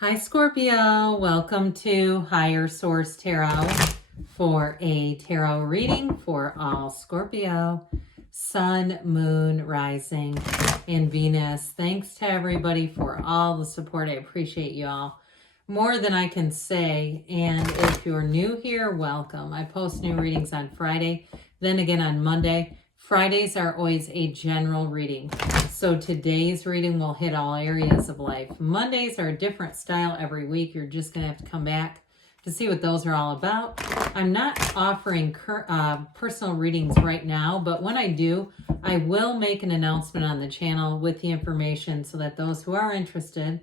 Hi Scorpio, welcome to Higher Source Tarot for a tarot reading for all Scorpio, Sun, Moon, Rising, and Venus. Thanks to everybody for all the support. I appreciate you all more than I can say. And if you're new here, welcome. I post new readings on Friday, then again on Monday. Fridays are always a general reading. So today's reading will hit all areas of life. Mondays are a different style every week. You're just going to have to come back to see what those are all about. I'm not offering personal readings right now, but when I do, I will make an announcement on the channel with the information so that those who are interested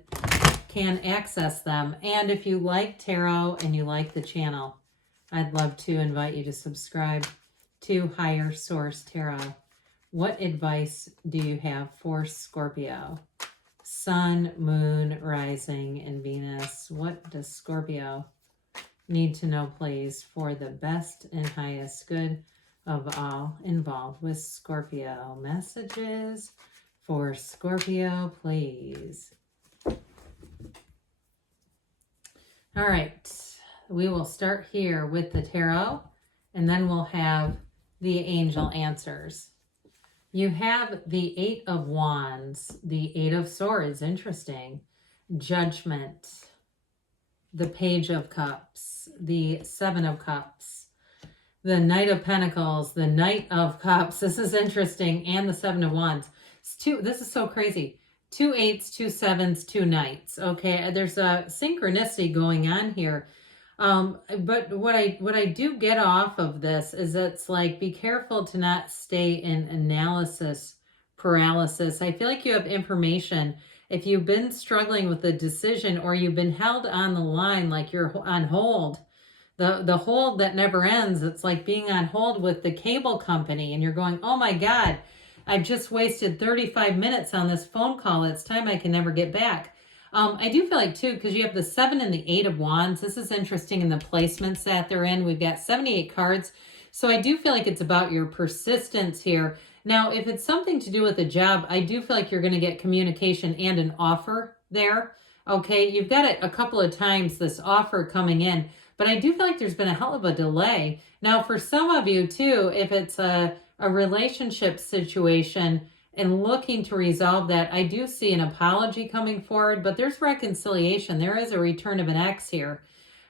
can access them. And if you like tarot and you like the channel, I'd love to invite you to subscribe to Higher Source Tarot. What advice do you have for Scorpio? Sun, Moon, Rising, and Venus. What does Scorpio need to know, please, for the best and highest good of all involved with Scorpio? Messages for Scorpio, please. All right, we will start here with the tarot, and then we'll have the angel answers. You have the Eight of Wands, the Eight of Swords, interesting, Judgment, the Page of Cups, the Seven of Cups, the Knight of Pentacles, the Knight of Cups, this is interesting, and the Seven of Wands. This is so crazy. 2 8s, 2 7s, 2 Knights. Okay, there's a synchronicity going on here. But what I do get off of this is it's like, be careful to not stay in analysis paralysis. I feel like you have information. If you've been struggling with a decision or you've been held on the line, like you're on hold, the hold that never ends, it's like being on hold with the cable company and you're going, oh my God, I've just wasted 35 minutes on this phone call. It's time I can never get back. I do feel like, too, because you have the 7 and the 8 of Wands. This is interesting in the placements that they're in. We've got 78 cards. So I do feel like it's about your persistence here. Now, if it's something to do with a job, I do feel like you're going to get communication and an offer there. Okay, you've got it a couple of times, this offer coming in. But I do feel like there's been a hell of a delay. Now, for some of you, too, if it's a relationship situation and looking to resolve that, I do see an apology coming forward, but there's reconciliation. There is a return of an ex here.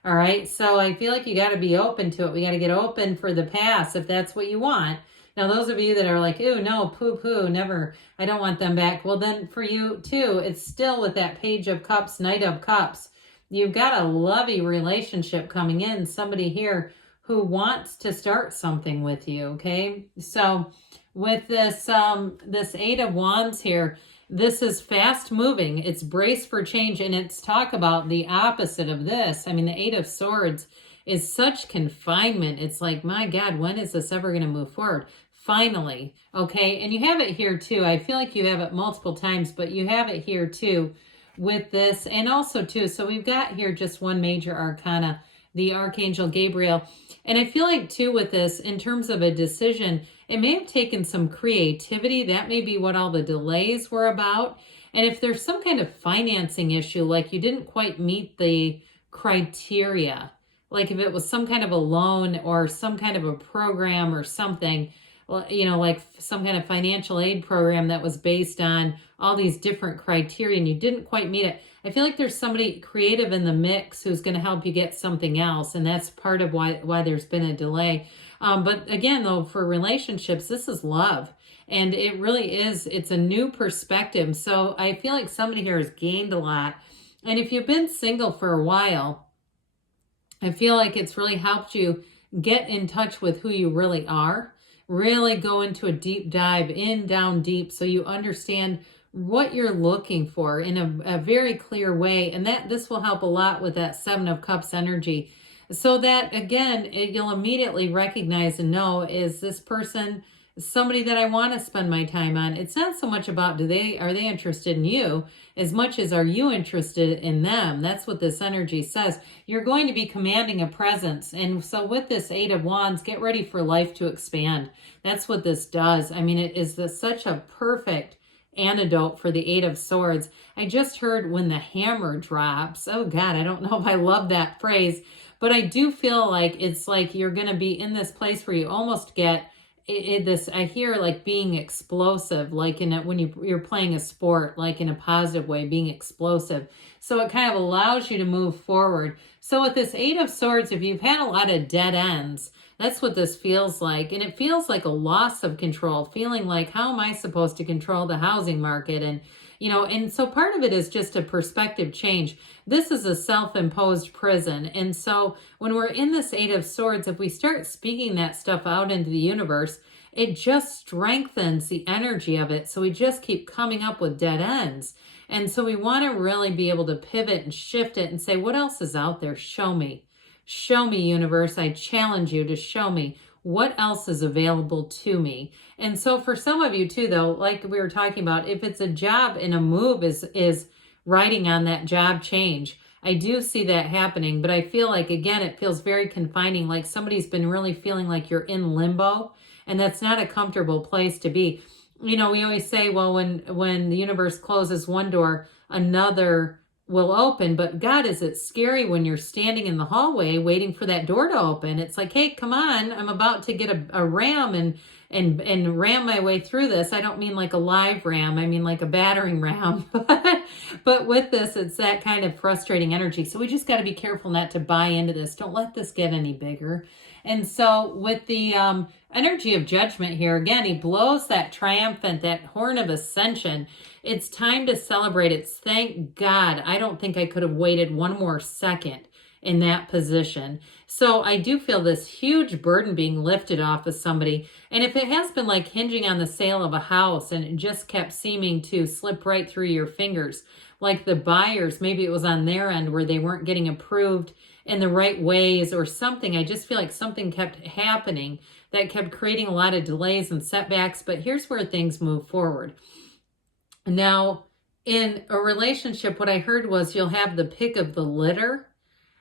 All right. So I feel like you got to be open to it. We got to get open for the past if that's what you want. Now, those of you that are like, ooh, no, poo, never, I don't want them back. Well, then for you too, it's still with that Page of Cups, Knight of Cups. You've got a lovey relationship coming in. Somebody here who wants to start something with you. Okay. So with this this Eight of Wands here, this is fast moving. It's brace for change, and it's talk about the opposite of this. I mean, the Eight of Swords is such confinement. It's like, my God, when is this ever going to move forward? Finally, okay? And you have it here too. I feel like you have it multiple times, but you have it here too with this. And also too, so we've got here just one major arcana, the Archangel Gabriel. And I feel like too with this, in terms of a decision, it may have taken some creativity. That may be what all the delays were about. And if there's some kind of financing issue, like you didn't quite meet the criteria, like if it was some kind of a loan or some kind of a program or something, you know, like some kind of financial aid program that was based on all these different criteria and you didn't quite meet it, I feel like there's somebody creative in the mix who's going to help you get something else. And that's part of why there's been a delay. But again, though, for relationships, this is love. And it really is, it's a new perspective. So I feel like somebody here has gained a lot. And if you've been single for a while, I feel like it's really helped you get in touch with who you really are. Really go into a deep dive, down deep, so you understand what you're looking for in a very clear way. And this will help a lot with that Seven of Cups energy. So that, again, you'll immediately recognize and know, is this person somebody that I want to spend my time on? It's not so much about are they interested in you as much as are you interested in them. That's what this energy says. You're going to be commanding a presence. And so with this Eight of Wands, get ready for life to expand. That's what this does. I mean, it is such a perfect antidote for the Eight of Swords. I just heard when the hammer drops. Oh God, I don't know if I love that phrase, but I do feel like it's like you're going to be in this place where you almost get this, I hear like being explosive, like in it when you're playing a sport, like in a positive way, being explosive. So it kind of allows you to move forward. So with this Eight of Swords, if you've had a lot of dead ends, that's what this feels like. And it feels like a loss of control, feeling like, how am I supposed to control the housing market? And, you know, and so part of it is just a perspective change. This is a self-imposed prison. And so when we're in this Eight of Swords, if we start speaking that stuff out into the universe, it just strengthens the energy of it. So we just keep coming up with dead ends. And so we want to really be able to pivot and shift it and say, what else is out there? Show me. Show me, universe. I challenge you to show me what else is available to me. And so for some of you too, though, like we were talking about, if it's a job and a move is riding on that job change, I do see that happening. But I feel like, again, it feels very confining, like somebody's been really feeling like you're in limbo, and that's not a comfortable place to be. You know, we always say, well, when the universe closes one door, another will open. But God, is it scary when you're standing in the hallway waiting for that door to open? It's like, hey, come on, I'm about to get a ram and ram my way through this. I don't mean like a live ram, I mean like a battering ram. But with this, it's that kind of frustrating energy. So we just got to be careful not to buy into this. Don't let this get any bigger. And so with the energy of judgment here, again, he blows that triumphant, that horn of ascension. It's time to celebrate. It's thank God. I don't think I could have waited one more second in that position. So I do feel this huge burden being lifted off of somebody. And if it has been like hinging on the sale of a house and it just kept seeming to slip right through your fingers, like the buyers, maybe it was on their end where they weren't getting approved in the right ways or something. I just feel like something kept happening that kept creating a lot of delays and setbacks. But here's where things move forward. Now, in a relationship, what I heard was you'll have the pick of the litter.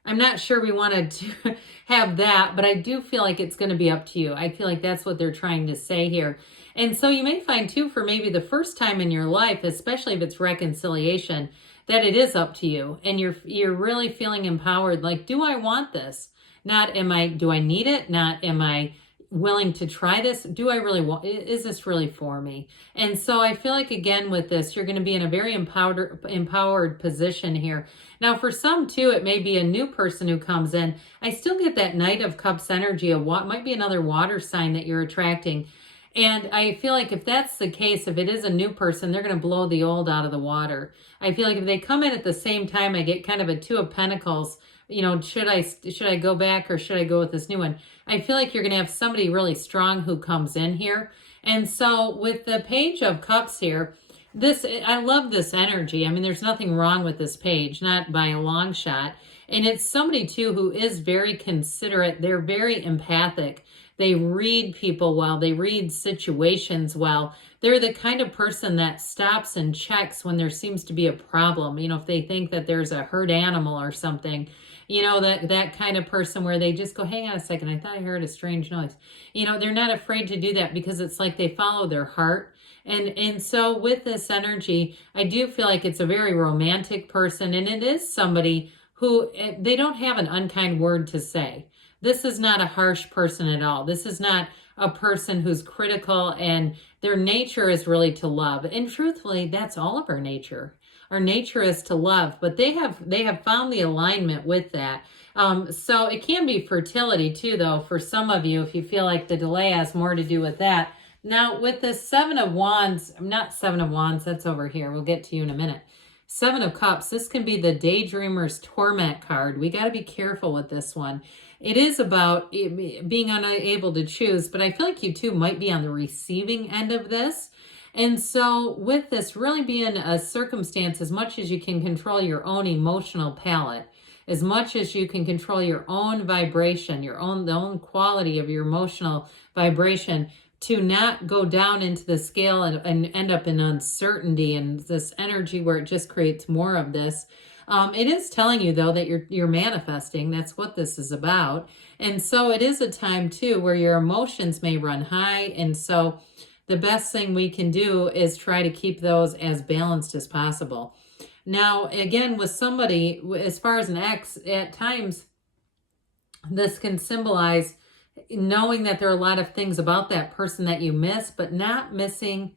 I'm not sure we want to have that, but I do feel like it's going to be up to you. I feel like that's what they're trying to say here. And so you may find too, for maybe the first time in your life, especially if it's reconciliation, that it is up to you and you're really feeling empowered. Like, do I want this? Not do I need it? Not am I willing to try this? Do I really want, is this really for me? And so I feel like, again, with this, you're going to be in a very empowered position here. Now, for some too, it may be a new person who comes in. I still get that Knight of Cups energy of what might be another water sign that you're attracting. And I feel like if that's the case, if it is a new person, they're going to blow the old out of the water. I feel like if they come in at the same time, I get kind of a Two of Pentacles. You know, should I go back or should I go with this new one? I feel like you're going to have somebody really strong who comes in here. And so with the Page of Cups here, I love this energy. I mean, there's nothing wrong with this page, not by a long shot. And it's somebody too who is very considerate. They're very empathic. They read people well. They read situations well. They're the kind of person that stops and checks when there seems to be a problem. You know, if they think that there's a hurt animal or something, you know, that kind of person where they just go, hang on a second, I thought I heard a strange noise. You know, they're not afraid to do that because it's like they follow their heart. And so with this energy, I do feel like it's a very romantic person, and it is somebody who, they don't have an unkind word to say. This is not a harsh person at all. This is not a person who's critical, and their nature is really to love. And truthfully, that's all of our nature. Our nature is to love, but they have found the alignment with that. So it can be fertility too, though, for some of you, if you feel like the delay has more to do with that. Now, with the Seven of Wands, not Seven of Wands, that's over here. We'll get to you in a minute. Seven of Cups, this can be the Daydreamer's Torment card. We got to be careful with this one. It is about being unable to choose, but I feel like you too might be on the receiving end of this. And so with this, really be in a circumstance as much as you can control your own emotional palette, as much as you can control your own vibration, the own quality of your emotional vibration, to not go down into the scale and end up in uncertainty and this energy where it just creates more of this. It is telling you, though, that you're manifesting. That's what this is about. And so it is a time, too, where your emotions may run high. And so the best thing we can do is try to keep those as balanced as possible. Now, again, with somebody, as far as an ex, at times, this can symbolize knowing that there are a lot of things about that person that you miss, but not missing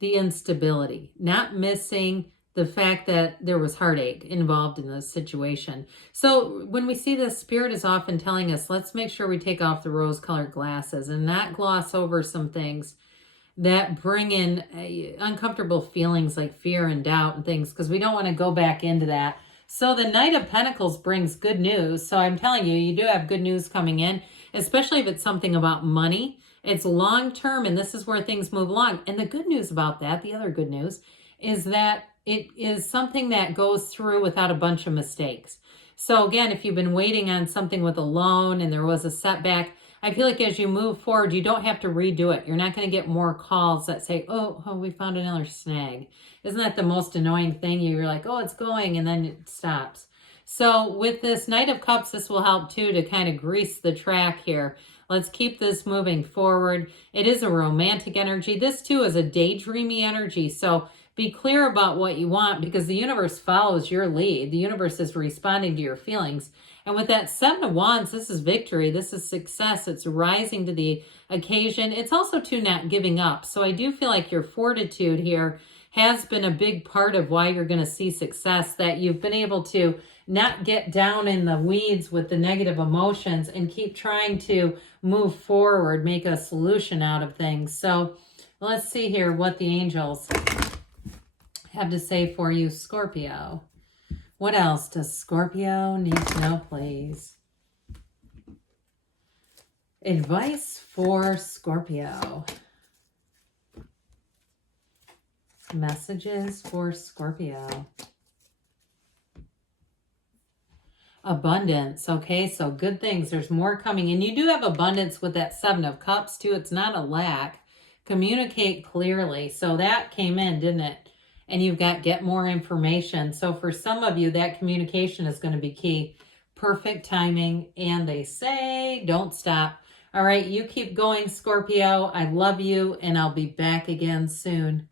the instability, not missing the fact that there was heartache involved in this situation. So when we see this, Spirit is often telling us, let's make sure we take off the rose-colored glasses and not gloss over some things that bring in uncomfortable feelings like fear and doubt and things, because we don't want to go back into that. So the Knight of Pentacles brings good news. So I'm telling you, you do have good news coming in, especially if it's something about money. It's long-term, and this is where things move along. And the good news about that, the other good news, is that it is something that goes through without a bunch of mistakes. So again, if you've been waiting on something with a loan and there was a setback, I feel like as you move forward, you don't have to redo it. You're not going to get more calls that say, oh, we found another snag. Isn't that the most annoying thing? You're like, oh, it's going, and then it stops. So with this Knight of Cups, this will help too to kind of grease the track here. Let's keep this moving forward. It is a romantic energy. This too is a daydreamy energy. So be clear about what you want, because the universe follows your lead. The universe is responding to your feelings. And with that Seven of Wands, this is victory. This is success. It's rising to the occasion. It's also too not giving up. So I do feel like your fortitude here has been a big part of why you're going to see success, that you've been able to not get down in the weeds with the negative emotions and keep trying to move forward, make a solution out of things. So let's see here what the angels have to say for you, Scorpio. What else does Scorpio need to know, please? Advice for Scorpio. Messages for Scorpio. Abundance. Okay, so good things. There's more coming. And you do have abundance with that Seven of Cups too. It's not a lack. Communicate clearly. So that came in, didn't it? And you've got get more information. So for some of you, that communication is going to be key. Perfect timing. And they say, don't stop. All right, you keep going, Scorpio. I love you, and I'll be back again soon.